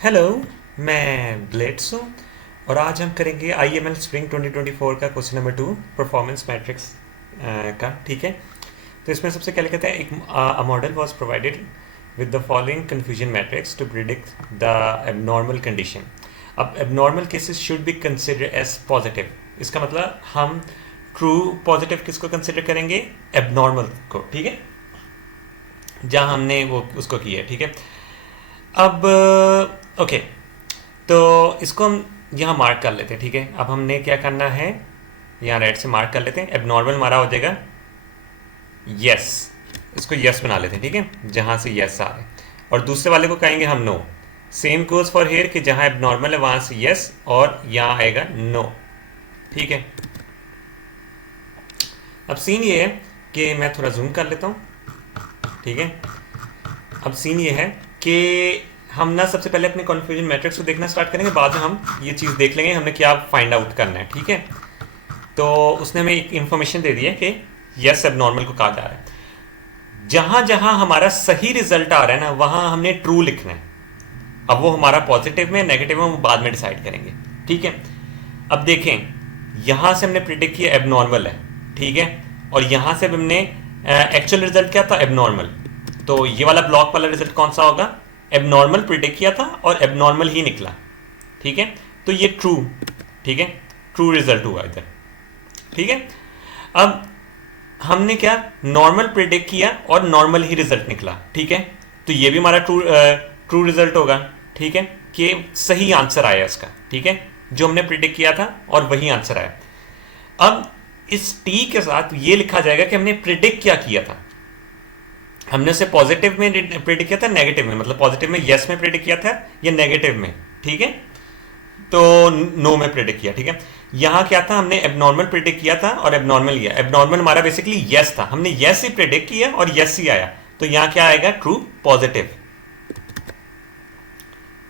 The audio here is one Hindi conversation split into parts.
हेलो, मैं ब्लेड्स हूँ और आज हम करेंगे IML स्प्रिंग 2024 का क्वेश्चन नंबर 2 परफॉर्मेंस मैट्रिक्स का। ठीक है, तो इसमें सबसे क्या लिखा था, एक model was provided with the following confusion matrix to predict the abnormal condition. अब abnormal cases should be consider as positive. इसका मतलब हम ट्रू पॉजिटिव किसको कंसिडर करेंगे? एबनॉर्मल को। ठीक है, जहाँ हमने वो उसको किया है। ठीक है, अब ओके, तो इसको हम यहाँ मार्क कर लेते हैं। ठीक है, अब हमने क्या करना है, यहाँ राइट से मार्क कर लेते हैं। एबनॉर्मल हमारा हो जाएगा यस, इसको यस बना लेते हैं। ठीक है, जहाँ से यस आ रहे हैं, और दूसरे वाले को कहेंगे हम no. Same goes for here कि जहाँ एबनॉर्मल है वहाँ से यस और यहाँ आएगा नो। ठीक है, अब सीन ये है कि मैं थोड़ा जूम कर लेता हूँ। ठीक है, अब सीन ये है कि हम ना सबसे पहले अपने कन्फ्यूजन मैट्रिक्स को देखना स्टार्ट करेंगे, बाद में हम ये चीज़ देख लेंगे हमने क्या फाइंड आउट करना है। ठीक है, तो उसने हमें एक इन्फॉर्मेशन दे दी है कि यस एबनॉर्मल को कहा जा रहा है। जहाँ जहाँ हमारा सही रिजल्ट आ रहा है ना, वहाँ हमने ट्रू लिखना है। अब वो हमारा पॉजिटिव में नेगेटिव में वो बाद में डिसाइड करेंगे। ठीक है, अब देखें, यहाँ से हमने प्रिडिक्ट किया एबनॉर्मल है। ठीक है, और यहाँ से हमने एक्चुअल रिजल्ट क्या था? एबनॉर्मल। तो ये वाला ब्लॉक वाला रिजल्ट कौन सा होगा? एबनॉर्मल प्रिडिक्ट किया था और एबनॉर्मल ही निकला। ठीक है, तो ये ट्रू, ठीक है, ट्रू रिजल्ट हुआ इधर। ठीक है, अब हमने क्या नॉर्मल प्रिडिक्ट किया और नॉर्मल ही रिजल्ट निकला। ठीक है, तो ये भी हमारा ट्रू रिजल्ट होगा। ठीक है, कि सही आंसर आया इसका। ठीक है, जो हमने प्रिडिक्ट किया था और वही आंसर आया। अब इस टी के साथ ये लिखा जाएगा कि हमने प्रिडिक्ट क्या किया था। हमने उसे पॉजिटिव में प्रिडिक्ट किया था, नेगेटिव में, मतलब पॉजिटिव में यस में प्रिडिक्ट किया था या नेगेटिव में। ठीक है, तो नो में प्रिडिक्ट किया। ठीक है, यहां क्या था, हमने एबनॉर्मल प्रिडिक्ट किया था और एबनॉर्मल लिया। एबनॉर्मल हमारा बेसिकली यस था, हमने यस ही प्रिडिक्ट किया और यस ही आया, तो यहां क्या आएगा? True positive.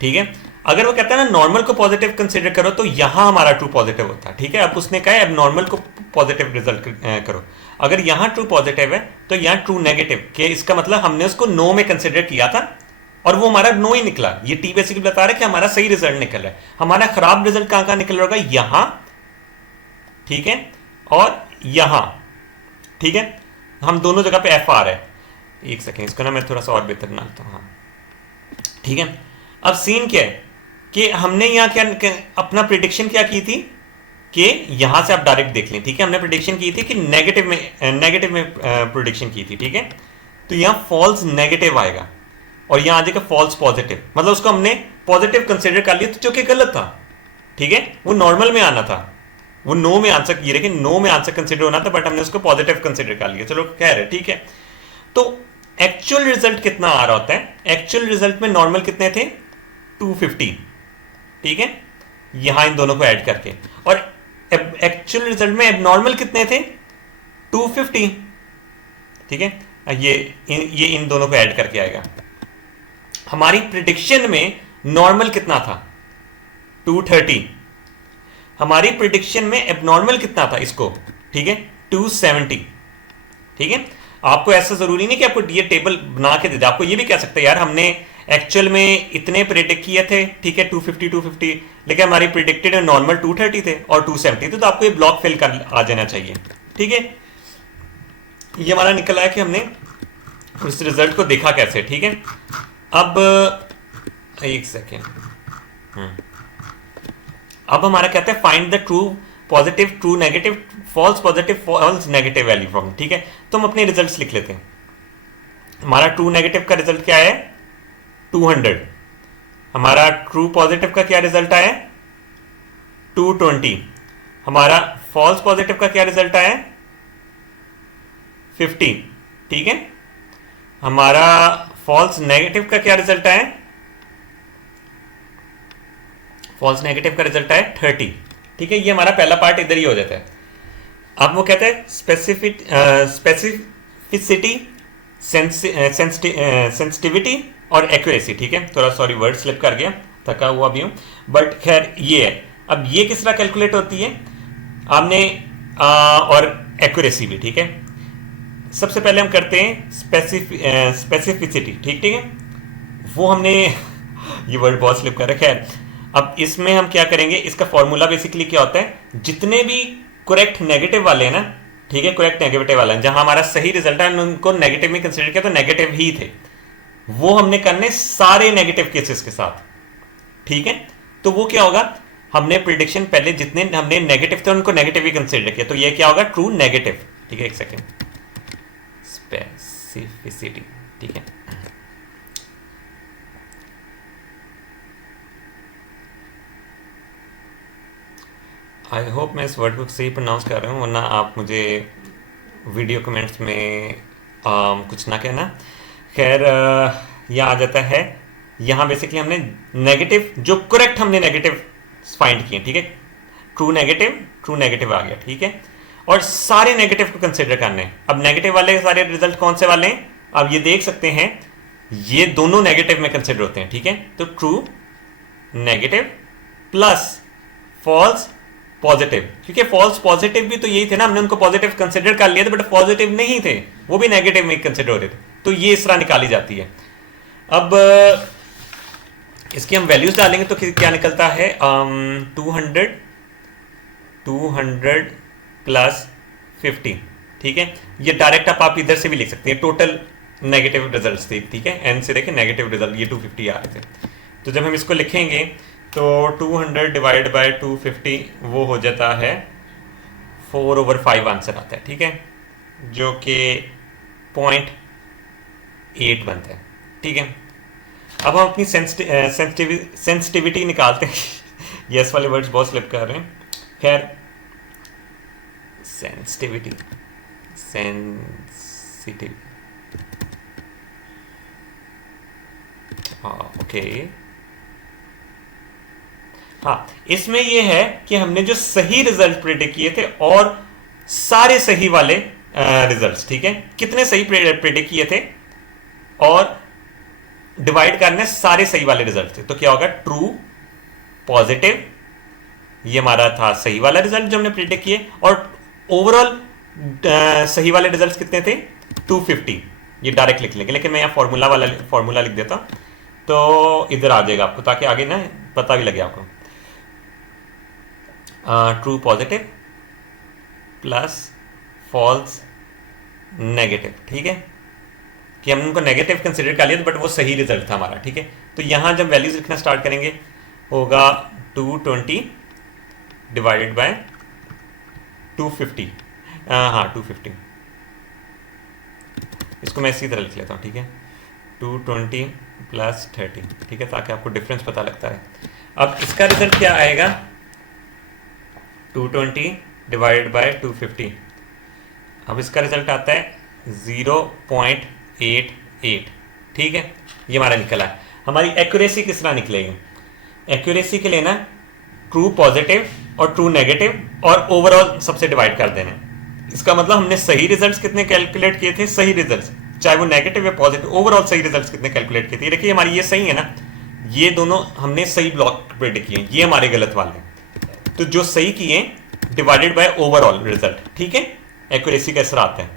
ठीक है, अगर वो कहता है ना नॉर्मल को पॉजिटिव कंसीडर करो, तो यहां हमारा ट्रू पॉजिटिव होता है। ठीक है, अब उसने कहा एबनॉर्मल को पॉजिटिव रिजल्ट करो। अगर यहां ट्रू पॉजिटिव है तो यहां ट्रू नेगेटिव, कि इसका मतलब हमने उसको नो में कंसिडर किया था और वो हमारा नो ही निकला। ये टी बेसिकली बता रहा है कि हमारा सही रिजल्ट निकल रहा है। हमारा खराब रिजल्ट कहां कहां निकल रहा होगा? यहां, ठीक है, और यहां। ठीक है, हम दोनों जगह पे एफ आ रहा है। एक सेकेंड, इसको ना मैं थोड़ा सा और बेहतर बनाता हूं। हाँ, ठीक है, अब सीन क्या है कि हमने यहां क्या अपना प्रिडिक्शन क्या की थी कि यहां से आप डायरेक्ट देख लें। ठीक है, हमने प्रिडिक्शन की थी कि नेगेटिव में प्रिडिक्शन की थी। ठीक है, तो यहां फॉल्स नेगेटिव आएगा और यहां आ जाएगा फॉल्स पॉजिटिव, मतलब उसको हमने पॉजिटिव कंसिडर कर लिया, तो जो कि गलत था। ठीक है, वो नॉर्मल में आना था, वो नो में आंसर, ये लेकिन नो में आंसर कंसिडर होना था, बट हमने उसको पॉजिटिव कंसिडर कर लिया। चलो कह रहे, ठीक है, तो एक्चुअल रिजल्ट कितना आ रहा होता है? एक्चुअल रिजल्ट में नॉर्मल कितने थे? 250। ठीक है, यहां इन दोनों को ऐड करके, और एक्चुअल रिजल्ट में एबनॉर्मल कितने थे? 250। ठीक है, ये इन दोनों को ऐड करके आएगा। हमारी प्रिडिक्शन में नॉर्मल कितना था? 230। हमारी प्रिडिक्शन में एबनॉर्मल कितना था इसको? ठीक है, 270। ठीक है, आपको ऐसा जरूरी नहीं कि आपको ये टेबल बना के दे दे, आपको ये भी कह सकते हैं यार हमने एक्चुअल में इतने प्रिडिक्ट किए थे। ठीक है, 250, लेकिन हमारी प्रिडिक्टेड नॉर्मल 230 थे और 270 थे, तो आपको ये ब्लॉक फिल कर आ जाना चाहिए। ठीक है, ये हमारा निकल आया कि हमने उस रिजल्ट को देखा कैसे। ठीक है, अब एक सेकेंड, अब हमारा कहते हैं find the true positive, true negative, false positive, false negative value from. ठीक है, तो हम अपने रिजल्ट्स लिख लेते हैं। हमारा ट्रू नेगेटिव का रिजल्ट क्या है? 200। हमारा ट्रू पॉजिटिव का क्या रिजल्ट आया? 220। हमारा फॉल्स पॉजिटिव का क्या रिजल्ट आया? 50। ठीक है, हमारा फॉल्स नेगेटिव का क्या रिजल्ट आया? फॉल्स नेगेटिव का रिजल्ट आया 30। ठीक है, ये हमारा पहला पार्ट इधर ही हो जाता है। अब वो कहते हैं स्पेसिफिसिटी, सेंसिटिविटी और एक्यूरेसी। ठीक है, थोड़ा सॉरी वर्ड स्लिप कर गया, थका हुआ भी हूं, बट खैर ये है। अब ये किस तरह कैलकुलेट होती है आपने, और एक्यूरेसी भी। ठीक है, सबसे पहले हम करते हैं स्पेसिफिसिटी। ठीक है, वो हमने ये वर्ड बहुत स्लिप कर रखा है। अब इसमें हम क्या करेंगे, इसका फॉर्मूला बेसिकली क्या होता है, जितने भी करेक्ट नेगेटिव वाले हैं ना, ठीक है, करेक्ट नेगेटिव वाला है, जहां हमारा सही रिजल्ट है उनको नेगेटिव में कंसिडर किया तो नेगेटिव ही थे, वो हमने करने सारे नेगेटिव केसेस के साथ, ठीक है। तो वो क्या होगा, हमने प्रिडिक्शन पहले जितने हमने नेगेटिव थे उनको नेगेटिव ही कंसिडर किया, तो ये क्या होगा, ट्रू नेगेटिव, ठीक है। एक सेकेंड, स्पेसिफिसिटी, ठीक है। आई होप मैं इस वर्ड को सही प्रोनाउंस कर रहा हूँ, वरना आप मुझे वीडियो कमेंट्स में कुछ ना कहना। खैर यहाँ आ जाता है, यहाँ बेसिकली हमने नेगेटिव जो करेक्ट हमने नेगेटिव फाइंड किए, ठीक है, ट्रू नेगेटिव आ गया, ठीक है। और सारे नेगेटिव को कंसिडर करने हैं। अब नेगेटिव वाले सारे रिजल्ट कौन से वाले हैं, अब ये देख सकते हैं, ये दोनों नेगेटिव में कंसिडर होते हैं, ठीक है। तो true negative plus false positive, क्योंकि फॉल्स पॉजिटिव भी तो यही थे ना, हमने उनको पॉजिटिव कंसिडर कर लिया था, बट पॉजिटिव नहीं थे, वो भी नेगेटिव में कंसिडर हो रहे थे, तो ये इस तरह निकाली जाती है। अब इसकी हम वैल्यूज डालेंगे तो क्या निकलता है, 200 प्लस 50, ठीक है। ये डायरेक्ट आप इधर से भी लिख सकते हैं, टोटल नेगेटिव रिजल्ट्स थे, ठीक है, एन से देखें नेगेटिव रिजल्ट, ये 250 आ रहे थे। तो जब हम इसको लिखेंगे तो 200 डिवाइड बाय 250 वो हो जाता है 4/5 आंसर आता है, ठीक है, जो कि 0.8 बनता है, ठीक है। अब हम अपनी सेंसिटिविटी निकालते हैं। यस वाले वर्ड्स बहुत स्लिप कर रहे हैं। खैर सेंसिटिविटी ओके, हाँ, इसमें यह है कि हमने जो सही रिजल्ट प्रेडिक्ट किए थे और सारे सही वाले रिजल्ट्स, ठीक है, कितने सही प्रेडिक्ट किए थे और डिवाइड करने सारे सही वाले रिजल्ट थे, तो क्या होगा, ट्रू पॉजिटिव, ये हमारा था सही वाला रिजल्ट जो हमने प्रेडिक्ट किए, और ओवरऑल सही वाले रिजल्ट्स कितने थे, 250। ये डायरेक्ट लिख लेंगे, लेकिन मैं यहाँ फॉर्मूला लिख देता हूँ तो इधर आ जाएगा आपको, ताकि आगे ना पता भी लगे आपको। True positive plus false negative, ठीक है, कि हमने उनको नेगेटिव कंसिडर कर लिया बट वो सही रिजल्ट था हमारा, ठीक है। तो यहाँ जब वैल्यूज लिखना स्टार्ट करेंगे होगा 220 डिवाइडेड बाय 250, हाँ 250, इसको मैं इसी तरह लिख लेता हूँ, ठीक है, 220 प्लस 30, ठीक है, ताकि आपको डिफरेंस पता लगता है। अब इसका रिजल्ट क्या आएगा, 220 डिवाइडेड बाय 250, अब इसका रिजल्ट आता है 0.88, ठीक है, ये हमारा निकला है। हमारी एक्यूरेसी किस तरह निकलेगी, एक्यूरेसी के लिए ना ट्रू पॉजिटिव और ट्रू नेगेटिव और ओवरऑल सबसे डिवाइड कर देना है। इसका मतलब हमने सही रिजल्ट्स कितने कैलकुलेट किए थे, सही रिजल्ट्स चाहे वो नेगेटिव या पॉजिटिव, ओवरऑल सही रिजल्ट्स कितने कैलकुलेट किए थे। देखिए हमारी ये सही है ना, ये दोनों हमने सही ब्लॉक प्रेडिक्ट किए, ये हमारे गलत वाले, तो जो सही किए डिवाइडेड बाय ओवरऑल रिजल्ट, ठीक है, एक्यूरेसी का असर आता है।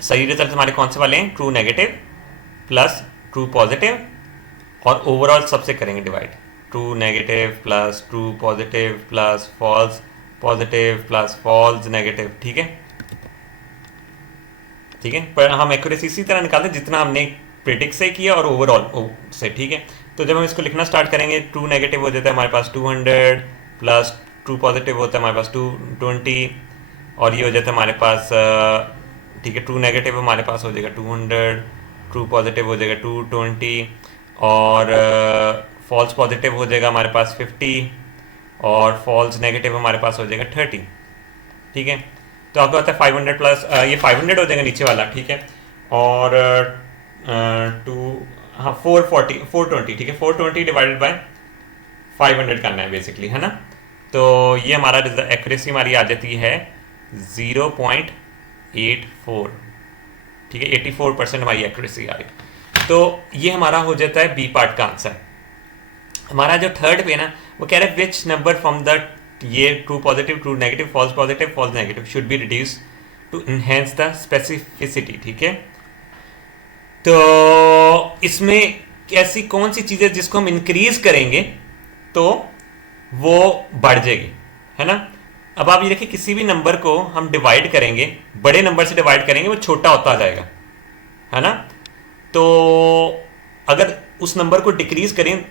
सही रिजल्ट हमारे कौन से वाले हैं, true negative plus true positive, और ओवरऑल सबसे करेंगे divide, true negative plus true positive plus false positive plus false negative, ठीक है, ठीक है। पर हम एक्यूरेसी इसी तरह निकालते हैं जितना हमने प्रेडिक्ट से किया और ओवरऑल से, ठीक है। तो जब हम इसको लिखना स्टार्ट करेंगे, ट्रू नेगेटिव हो जाता है हमारे पास 200 प्लस ट्रू पॉजिटिव होता है हमारे पास 220, और ये हो जाता है हमारे पास, ठीक है, ट्रू नेगेटिव हमारे पास हो जाएगा 200, ट्रू पॉजिटिव हो जाएगा 220, और फॉल्स पॉजिटिव हो जाएगा हमारे पास 50, और फॉल्स नेगेटिव हमारे पास हो जाएगा 30, ठीक है। तो आपको होता है 500 प्लस ये 500 हो जाएगा नीचे वाला, ठीक है, और 420, ठीक है, 420 डिवाइडेड बाय 500 करना है बेसिकली, है ना। तो ये हमारा एक्यूरेसी हमारी आ जाती है 0.84, ठीक है, 84% हमारी एक्यूरेसी आ रही है। तो ये हमारा हो जाता है बी पार्ट का आंसर। हमारा जो थर्ड पे ना, वो कह रहा है विच नंबर फ्रॉम द, ये true positive true negative false positive false negative should be reduce to enhance the specificity, ठीक है। तो इसमें ऐसी कौन सी चीज़ें जिसको हम इंक्रीज करेंगे तो वो बढ़ जाएगी, है ना। अब आप ये देखिए, किसी भी नंबर को हम डिवाइड करेंगे, बड़े नंबर से डिवाइड करेंगे, वो छोटा होता जाएगा, है ना। तो अगर उस नंबर को डिक्रीज करें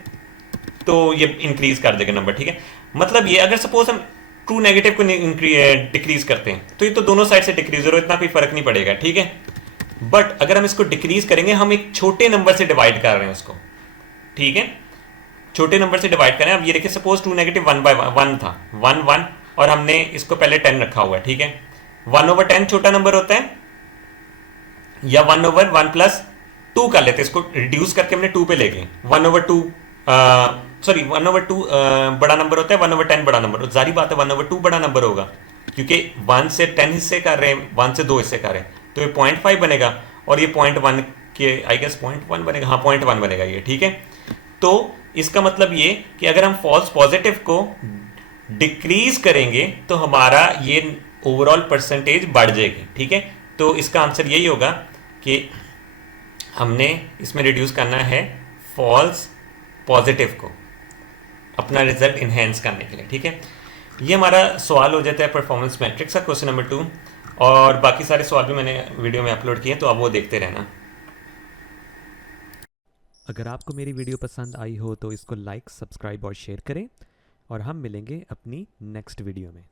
तो ये इंक्रीज कर देगा नंबर, ठीक है। मतलब ये अगर सपोज हम ट्रू नेगेटिव को डिक्रीज करते हैं तो ये तो दोनों साइड से डिक्रीज हो, इतना कोई फर्क नहीं पड़ेगा, ठीक है। बट अगर हम इसको डिक्रीज करेंगे, हम एक छोटे नंबर से डिवाइड कर रहे हैं उसको, ठीक है, छोटे नंबर से डिवाइड करें। अब ये देखिए, सपोज टू नेगेटिव 1/1 था, 1 1, और हमने इसको पहले 10 रखा हुआ है, ठीक है। 1/10 छोटा नंबर होता है, या 1/1 प्लस 2 कर लेते हैं, इसको रिड्यूस करके हमने 2 पे ले गए। 1/2 सॉरी 1/2 बड़ा नंबर होता है, 1/10 बड़ा नंबर, जारी बात है 1/2 बड़ा नंबर होगा, क्योंकि 1 से 10 हिस्से कर रहे हैं, 1 से 2 हिस्से कर रहे हैं, तो ये 0.5 बनेगा, और ये 0.1 के आई गेस 0.1 बनेगा, हाँ 0.1 बनेगा ये, ठीक है। तो इसका मतलब ये कि अगर हम फॉल्स पॉजिटिव को डिक्रीज करेंगे तो हमारा ये ओवरऑल परसेंटेज बढ़ जाएगी, ठीक है। तो इसका आंसर यही होगा कि हमने इसमें रिड्यूस करना है फॉल्स पॉजिटिव को अपना रिजल्ट इन्हेंस करने के लिए, ठीक है। ये हमारा सवाल हो जाता है परफॉर्मेंस मैट्रिक्स का, क्वेश्चन नंबर 2। और बाकी सारे सवाल भी मैंने वीडियो में अपलोड किए, तो आप वो देखते रहना। अगर आपको मेरी वीडियो पसंद आई हो तो इसको लाइक, सब्सक्राइब और शेयर करें, और हम मिलेंगे अपनी नेक्स्ट वीडियो में।